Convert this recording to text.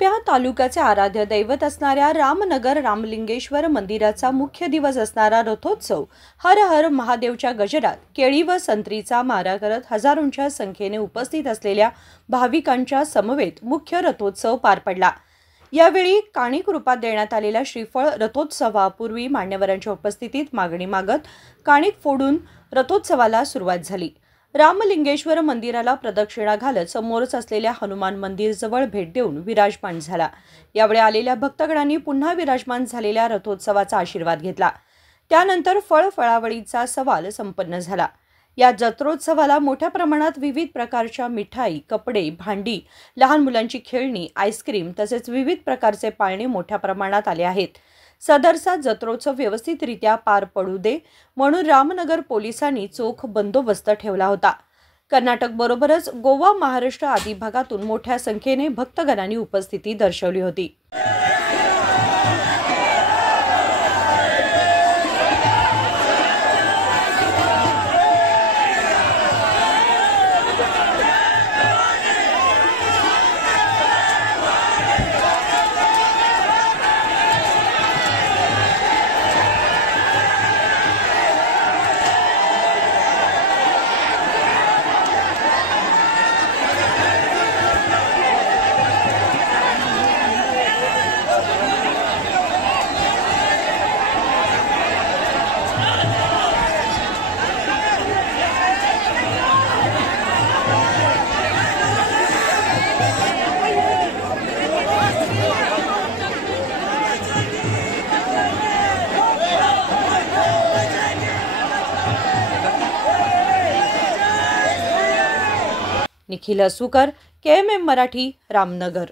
सुप्या तालुक्याचे आराध्य दैवत असणाऱ्या रामनगर रामलिंगेश्वर मंदिराचा मुख्य दिवस असणारा रथोत्सव हर हर महादेवच्या गजरात केळी व संत्रीचा मारा करत हजारोंच्या संख्येने उपस्थित असलेल्या भाविकांच्या समवेत मुख्य रथोत्सव पार पडला। यावेळी काणिक रूपात देण्यात आलेल्या श्रीफळ रथोत्सवापूर्वी मान्यवरांच्या उपस्थितीत मागणी मागत काणिक फोडून रथोत्सवाला सुरुवात झाली। रामलिंगेश्वर मंदिराला प्रदक्षिणा घालत समोरच असलेल्या हनुमान मंदिर जवळ भेट देऊन विराजमान झाला। यावेळी आलेल्या भक्तगणांनी पुन्हा विराजमान झालेल्या रथोत्सवाचा आशीर्वाद घेतला। त्यानंतर फळफळावळीचा सवाल संपन्न झाला। या जत्रोत्सवाला मोठ्या प्रमाणात विविध प्रकारच्या मिठाई, कपडे, भांडी, लहान मुलांची खेळणी, आईस्क्रीम तसेच विविध प्रकारचे पाळणे मोठ्या प्रमाणात आले आहेत। सदरचा जत्रोत्सव व्यवस्थितरित्या पार पडू दे म्हणून रामनगर पोलिसांनी चोख बंदोबस्त ठेवला होता। कर्नाटक बरोबरच गोवा, महाराष्ट्र आदी भागातून मोठ्या संख्येने भक्तगणांनी उपस्थिती दर्शवली होती। निखिल असुकर, KMM मराठी, रामनगर।